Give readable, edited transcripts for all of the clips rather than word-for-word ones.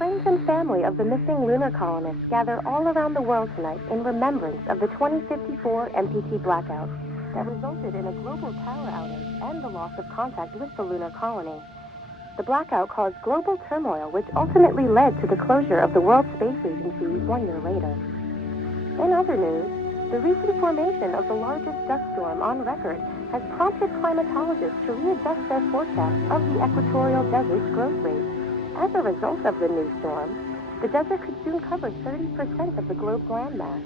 friends and family of the missing lunar colonists gather all around the world tonight in remembrance of the 2054 MPT blackout that resulted in a global power outage and the loss of contact with the lunar colony. The blackout caused global turmoil, which ultimately led to the closure of the World Space Agency 1 year later. In other news, the recent formation of the largest dust storm on record has prompted climatologists to readjust their forecast of the equatorial desert's growth rate. As a result of the new storm, the desert could soon cover 30% of the globe's landmass.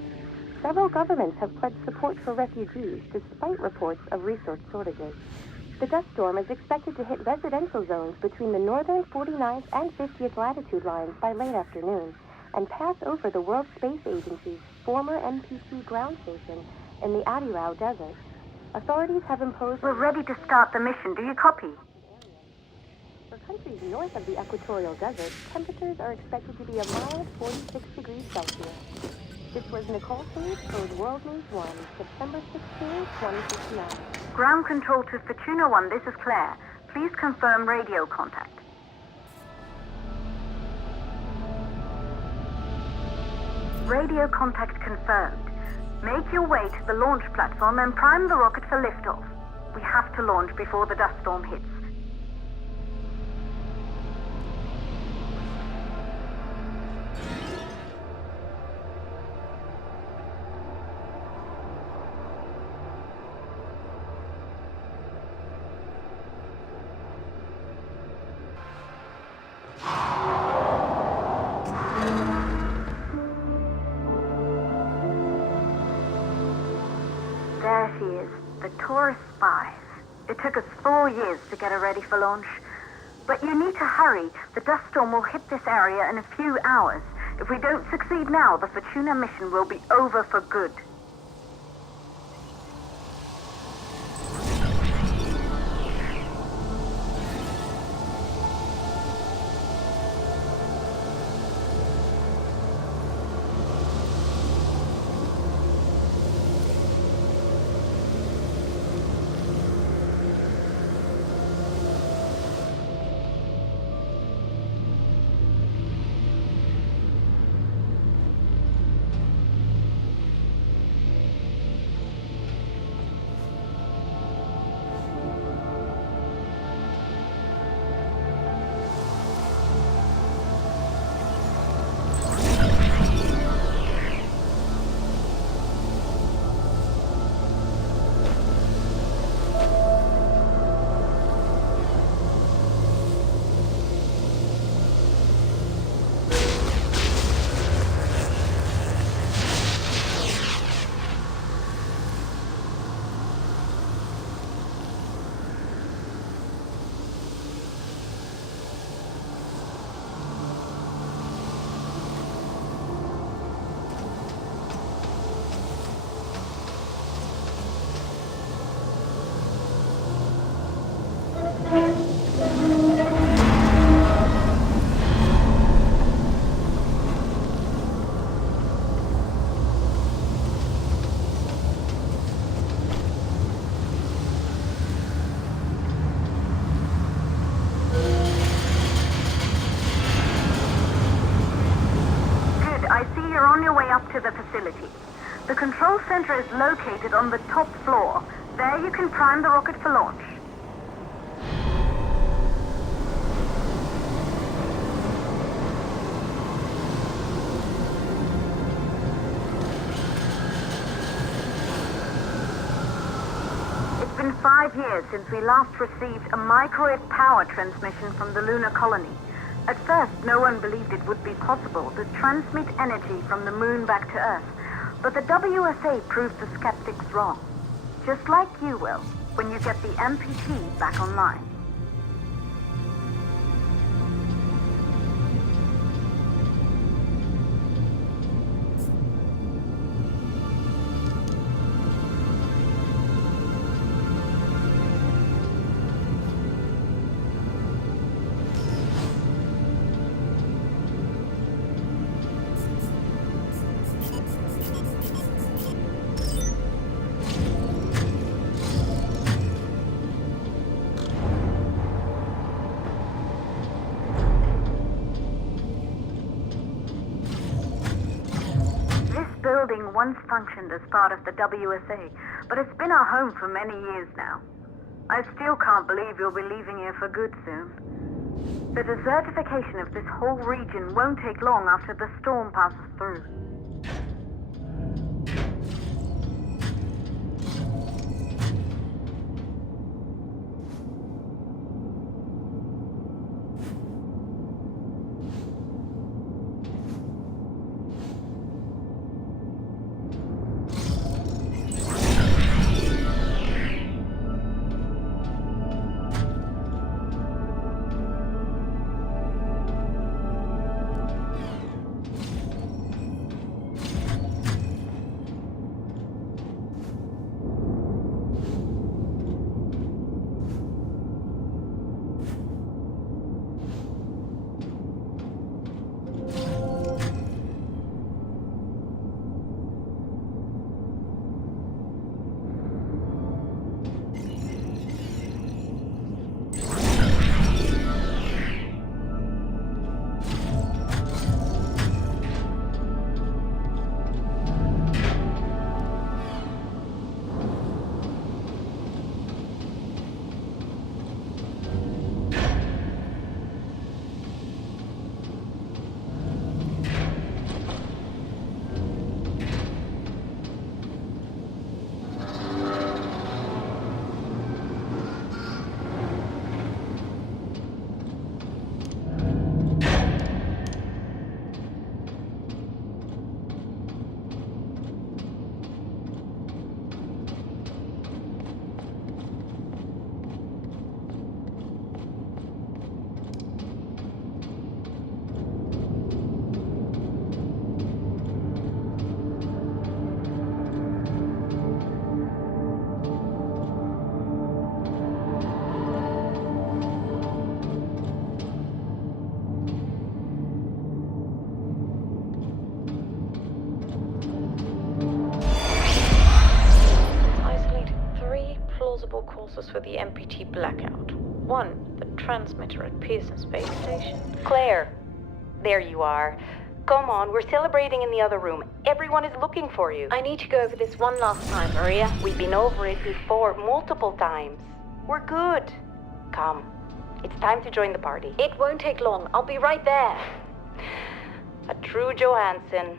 Several governments have pledged support for refugees despite reports of resource shortages. The dust storm is expected to hit residential zones between the northern 49th and 50th latitude lines by late afternoon and pass over the World Space Agency's former MPT ground station in the Adirau Desert. Authorities have imposed... We're ready to start the mission. Do you copy? For countries north of the equatorial desert, temperatures are expected to be a mild 46 degrees Celsius. This was Nicole Sage, code World News 1, September 16, 2059. Ground control to Fortuna 1, this is Claire. Please confirm radio contact. Radio contact confirmed. Make your way to the launch platform and prime the rocket for liftoff. We have to launch before the dust storm hits. There she is, the Taurus 5. It took us 4 years to get her ready for launch. But you need to hurry. The dust storm will hit this area in a few hours. If we don't succeed now, the Fortuna mission will be over for good. To the facility. The control center is located on the top floor. There you can prime the rocket for launch. It's been 5 years since we last received a microwave power transmission from the lunar colony. At first, no one believed it would be possible to transmit energy from the moon back to Earth, but the WSA proved the skeptics wrong. Just like you will, when you get the MPT back online. building once functioned as part of the WSA, but it's been our home for many years now. I still can't believe you'll be leaving here for good soon. The desertification of this whole region won't take long after the storm passes through. Causes for the MPT blackout. 1, the transmitter at Pearson Space Station. Claire, there you are. Come on, we're celebrating in the other room. Everyone is looking for you. I need to go over this one last time, Maria. We've been over it before, multiple times. We're good. Come, it's time to join the party. It won't take long. I'll be right there. A true Johansson.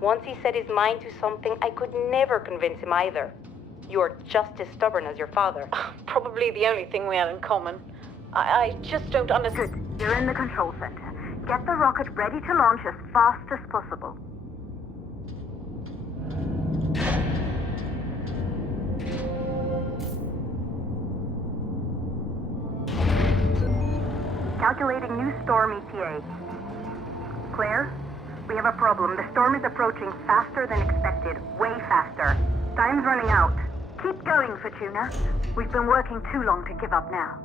Once he set his mind to something, I could never convince him either. You're just as stubborn as your father. Probably the only thing we have in common. I just don't understand. Good. You're in the control center. Get the rocket ready to launch as fast as possible. Calculating new storm ETA. Claire, we have a problem. The storm is approaching faster than expected. Way faster. Time's running out. Keep going, Fortuna. We've been working too long to give up now.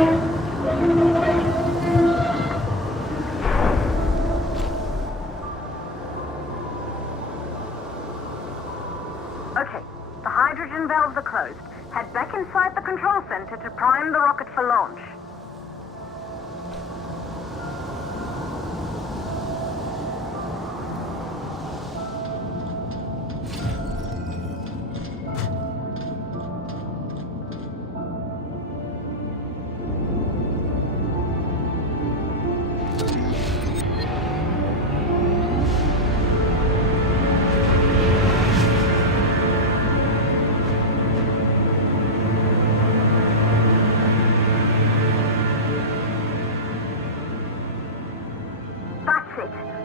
Okay, the hydrogen valves are closed. Head back inside the control center to prime the rocket for launch.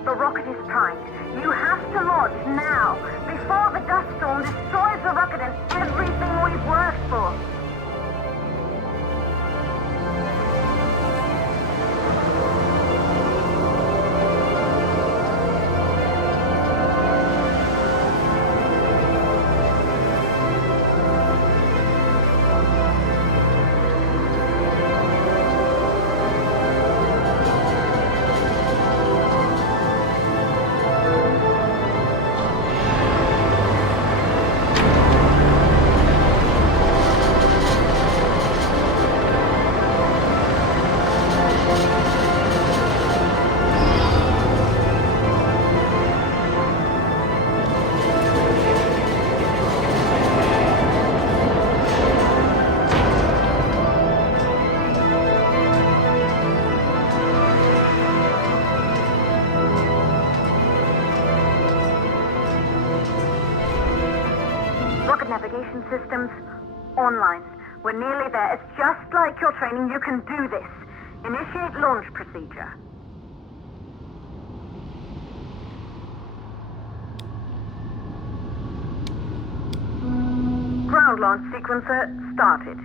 The rocket is primed. You have to launch now, before the dust storm destroys the rocket and everything we've worked for. Navigation systems online. We're nearly there. It's just like your training. You can do this. Initiate launch procedure. Ground launch sequencer started.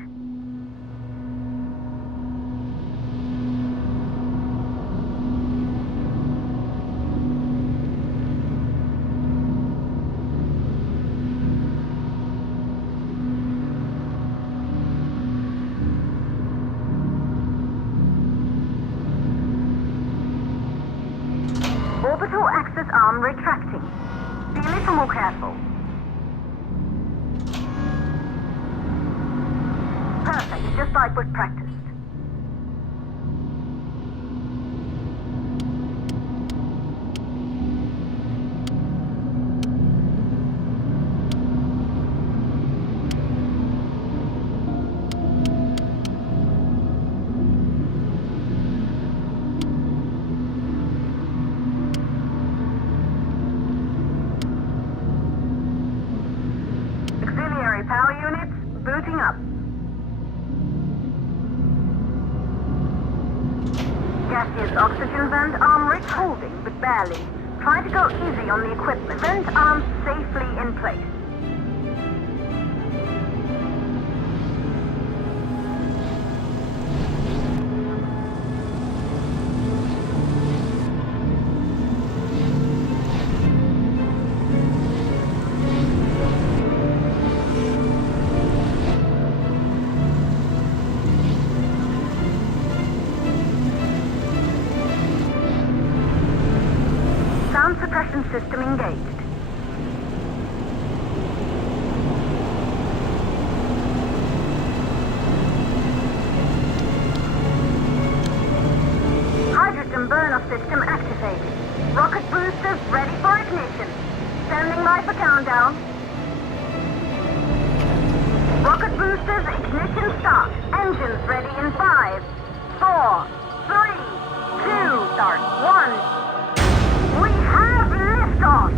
Orbital access arm retracting. Be a little more careful. Perfect, just like we've practiced. Power units booting up. Gaseous oxygen vent arm rich holding, but barely. Try to go easy on the equipment. Vent arm safely in place. Sound suppression system engaged. Hydrogen burn-off system activated. Rocket boosters ready for ignition. Standing by for countdown. Rocket boosters ignition start. Engines ready in 5, 4, 3, 2, start, 1. We have liftoff!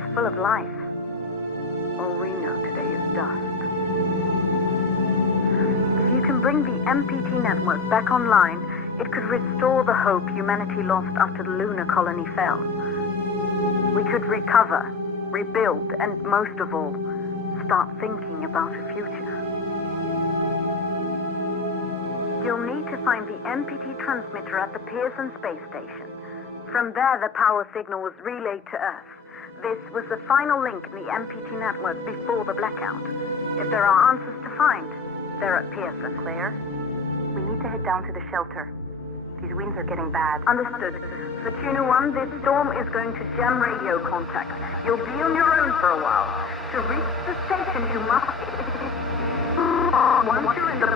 was full of life. All we know today is dust. If you can bring the MPT network back online, it could restore the hope humanity lost after the lunar colony fell. We could recover, rebuild, and most of all, start thinking about a future. You'll need to find the MPT transmitter at the Pearson space station. From there, the power signal was relayed to Earth. This was the final link in the MPT network before the blackout. If there are answers to find, they're at Pearson. Claire, we need to head down to the shelter. These winds are getting bad. Understood. For Tuna 1, this storm is going to jam radio contact. You'll be on your own for a while. To reach the station, you must... Once you're in the...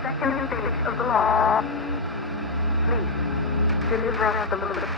second stage of the launch. Please, deliver us the moon.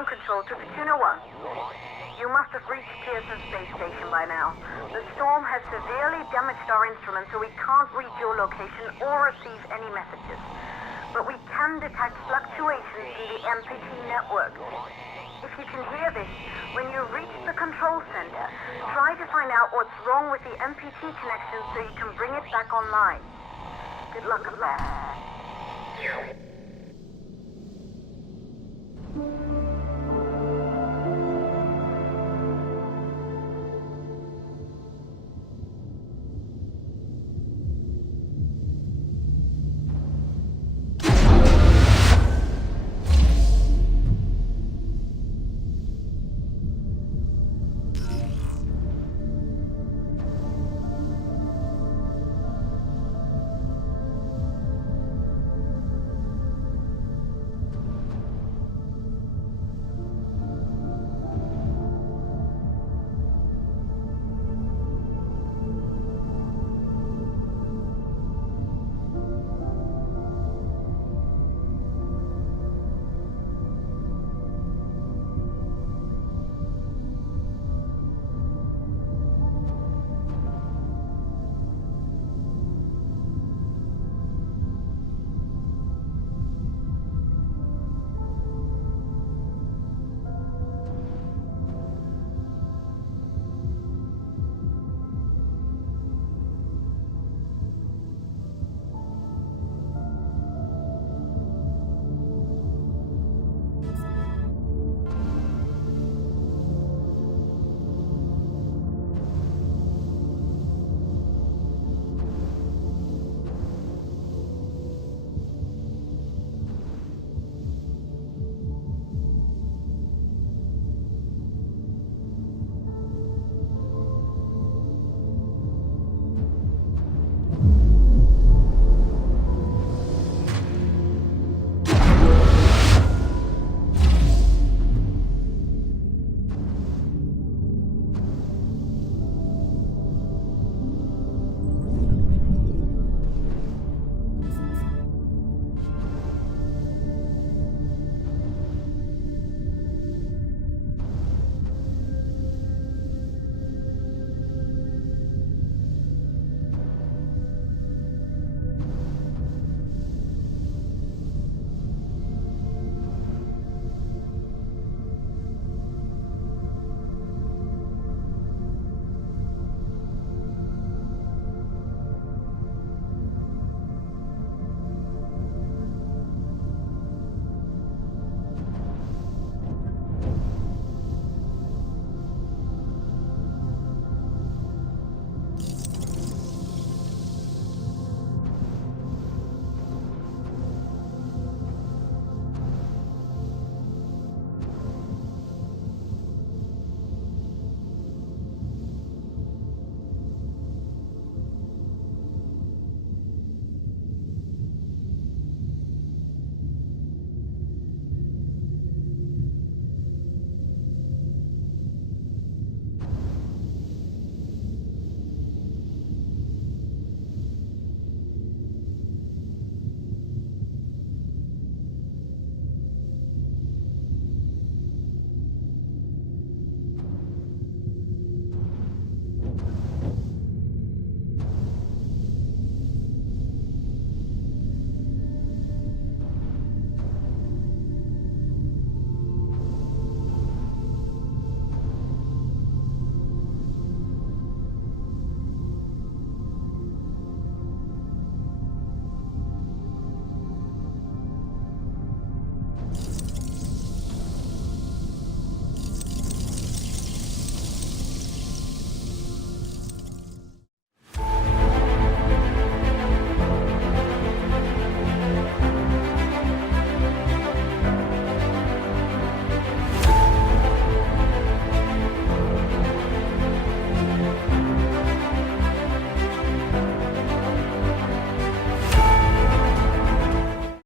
Control to Tuna 1. You must have reached Pearson space station by now. The storm has severely damaged our instruments, so we can't read your location or receive any messages. But we can detect fluctuations in the MPT network. If you can hear this, when you reach the control center, try to find out what's wrong with the MPT connection so you can bring it back online. Good luck up there.